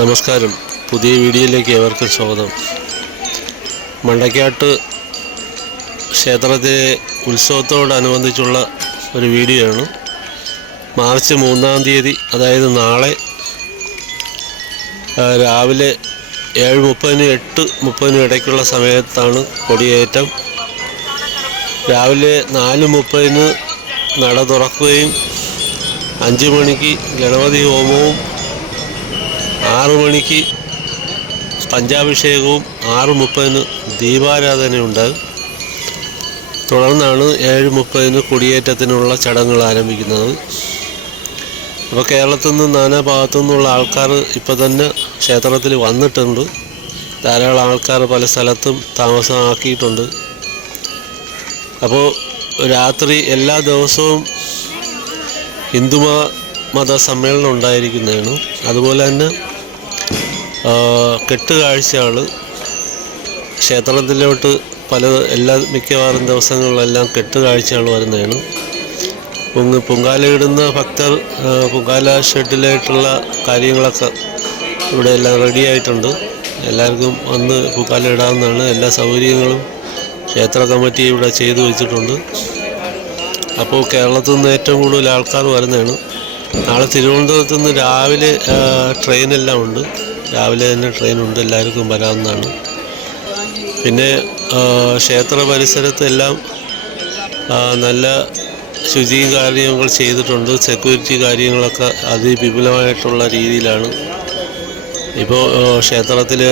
നമസ്കാരം. പുതിയ വീഡിയോയിലേക്ക് ഏവർക്കും സ്വാഗതം. മണ്ടക്കാട്ട് ക്ഷേത്രത്തിലെ ഉത്സവത്തോടനുബന്ധിച്ചുള്ള ഒരു വീഡിയോ ആണ് മാർച്ച് മൂന്നാം തീയതി അതായത് നാളെ രാവിലെ ഏഴ് മുപ്പതിനും എട്ട് മുപ്പതിനും ഇടയ്ക്കുള്ള സമയത്താണ് കൊടിയേറ്റം. രാവിലെ നാല് മുപ്പതിന് നട തുറക്കുകയും അഞ്ച് മണിക്ക് ഗണപതി ഹോമവും ആറു മണിക്ക് പഞ്ചാഭിഷേകവും ആറ് മുപ്പതിന് ദീപാരാധനയുണ്ടാകും തുടർന്നാണ് ഏഴ് മുപ്പതിന് കൊടിയേറ്റത്തിനുള്ള ചടങ്ങുകൾ ആരംഭിക്കുന്നത്. അപ്പോൾ കേരളത്തിൽ നിന്ന് നാനാ ഭാഗത്തു നിന്നുള്ള ആൾക്കാർ ഇപ്പോൾ തന്നെ ക്ഷേത്രത്തിൽ വന്നിട്ടുണ്ട്. ധാരാളം ആൾക്കാർ പല സ്ഥലത്തും താമസമാക്കിയിട്ടുണ്ട് അപ്പോൾ രാത്രി എല്ലാ ദിവസവും ഹിന്ദു മത സമ്മേളനം ഉണ്ടായിരിക്കുന്നതാണ്. അതുപോലെ തന്നെ കെട്ടുകാഴ്ചകൾ ക്ഷേത്രത്തിലോട്ട് പല എല്ലാ മിക്കവാറും ദിവസങ്ങളിലെല്ലാം കെട്ടുകാഴ്ചകൾ വരുന്നതാണ്. പൊങ്ങ് പൊങ്കാലയിടുന്ന ഭക്തർ പൊങ്കാല ഷെഡിലായിട്ടുള്ള കാര്യങ്ങളൊക്കെ ഇവിടെ എല്ലാം റെഡിയായിട്ടുണ്ട് എല്ലാവർക്കും വന്ന് പൊങ്കാല ഇടാവുന്നതാണ്. എല്ലാ സൗകര്യങ്ങളും ക്ഷേത്ര കമ്മിറ്റി ഇവിടെ ചെയ്തു വെച്ചിട്ടുണ്ട്. അപ്പോൾ കേരളത്തിൽ നിന്ന് ഏറ്റവും കൂടുതൽ ആൾക്കാർ വരുന്നതാണ്. നാളെ തിരുവനന്തപുരത്ത് നിന്ന് രാവിലെ ട്രെയിനെല്ലാം ഉണ്ട്. രാവിലെ തന്നെ ട്രെയിനുണ്ട് എല്ലാവർക്കും വരാവുന്നതാണ്. പിന്നെ ക്ഷേത്ര പരിസരത്ത് എല്ലാം നല്ല ശുചിയും കാര്യങ്ങൾ ചെയ്തിട്ടുണ്ട്. സെക്യൂരിറ്റി കാര്യങ്ങളൊക്കെ അതിവിപുലമായിട്ടുള്ള രീതിയിലാണ്. ഇപ്പോൾ ക്ഷേത്രത്തിൽ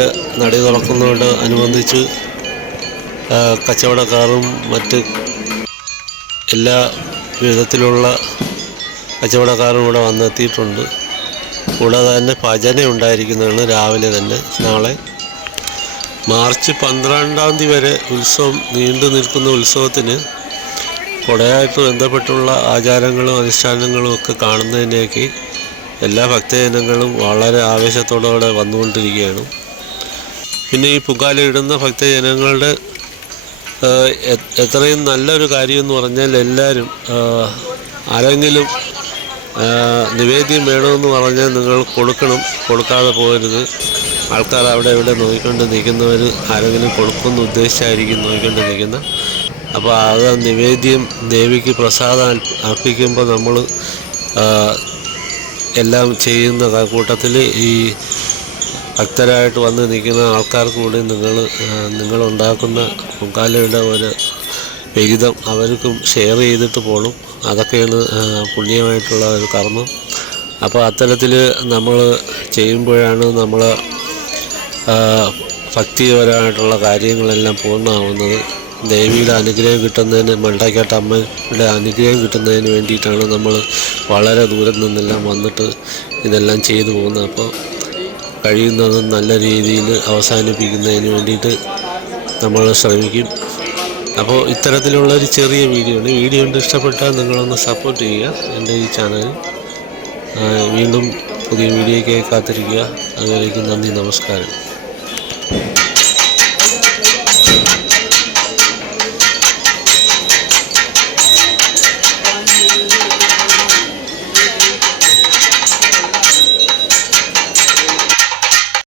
നട തുറക്കുന്നതോട് അനുബന്ധിച്ച് കച്ചവടക്കാരും മറ്റ് എല്ലാ വിധത്തിലുള്ള കച്ചവടക്കാരും ഇവിടെ വന്നെത്തിയിട്ടുണ്ട്. കൂടാതെ തന്നെ ഭജന ഉണ്ടായിരിക്കുന്നതാണ് രാവിലെ തന്നെ. നാളെ മാർച്ച് പന്ത്രണ്ടാം തീയതി വരെ ഉത്സവം നീണ്ടു നിൽക്കുന്ന ഉത്സവത്തിന് കൊടയായിട്ട് ബന്ധപ്പെട്ടുള്ള ആചാരങ്ങളും അനുഷ്ഠാനങ്ങളും ഒക്കെ കാണുന്നതിനേക്ക് എല്ലാ ഭക്തജനങ്ങളും വളരെ ആവേശത്തോടെ വന്നുകൊണ്ടിരിക്കുകയാണ്. പിന്നെ ഈ പുകാലിടുന്ന ഭക്തജനങ്ങളുടെ എത്രയും നല്ലൊരു കാര്യമെന്ന് പറഞ്ഞാൽ എല്ലാവരും ആരെങ്കിലും നിവേദ്യം വേണമെന്ന് പറഞ്ഞ് നിങ്ങൾ കൊടുക്കണം. കൊടുക്കാതെ പോകരുത്. ആൾക്കാർ അവിടെ ഇവിടെ നോക്കിക്കൊണ്ട് നിൽക്കുന്നവർ ആരെങ്കിലും കൊടുക്കുമെന്ന് ഉദ്ദേശിച്ചായിരിക്കും നോക്കിക്കൊണ്ട് നിൽക്കുന്നത്. അപ്പോൾ അത് നിവേദ്യം ദേവിക്ക് പ്രസാദം അർപ്പിക്കുമ്പോൾ നമ്മൾ എല്ലാം ചെയ്യുന്ന കൂട്ടത്തിൽ ഈ ഭക്തരായിട്ട് വന്ന് നിൽക്കുന്ന ആൾക്കാർക്ക് കൂടി നിങ്ങൾ നിങ്ങളുണ്ടാക്കുന്ന പൊങ്കാലയുടെ ഒരു വിഹിതം അവർക്കും ഷെയർ ചെയ്തിട്ട് പോകണം അതൊക്കെയാണ് പുണ്യമായിട്ടുള്ള ഒരു കർമ്മം. അപ്പോൾ അത്തരത്തിൽ നമ്മൾ ചെയ്യുമ്പോഴാണ് നമ്മൾ ഭക്തിപരമായിട്ടുള്ള കാര്യങ്ങളെല്ലാം പൂർണമാവുന്നത്. ദേവിയുടെ അനുഗ്രഹം കിട്ടുന്നതിന് മണ്ടക്കാട്ട് അമ്മയുടെ അനുഗ്രഹം കിട്ടുന്നതിന് വേണ്ടിയിട്ടാണ് നമ്മൾ വളരെ ദൂരം നിന്നെല്ലാം വന്നിട്ട് ഇതെല്ലാം ചെയ്തു പോകുന്നത്. അപ്പോൾ കഴിയുന്നതും നല്ല രീതിയിൽ അവസാനിപ്പിക്കുന്നതിന് വേണ്ടിയിട്ട് നമ്മൾ ശ്രമിക്കും. അപ്പോൾ ഇത്തരത്തിലുള്ള ഒരു ചെറിയ വീഡിയോ ആണ് വീഡിയോ കണ്ട് ഇഷ്ടപ്പെട്ടാൽ നിങ്ങളൊന്ന് സപ്പോർട്ട് ചെയ്യുക. എന്റെ ഈ ചാനൽ വീണ്ടും പുതിയ വീഡിയോയ്ക്കായി കാത്തിരിക്കുക. അതുവരേക്കും നന്ദി നമസ്കാരം.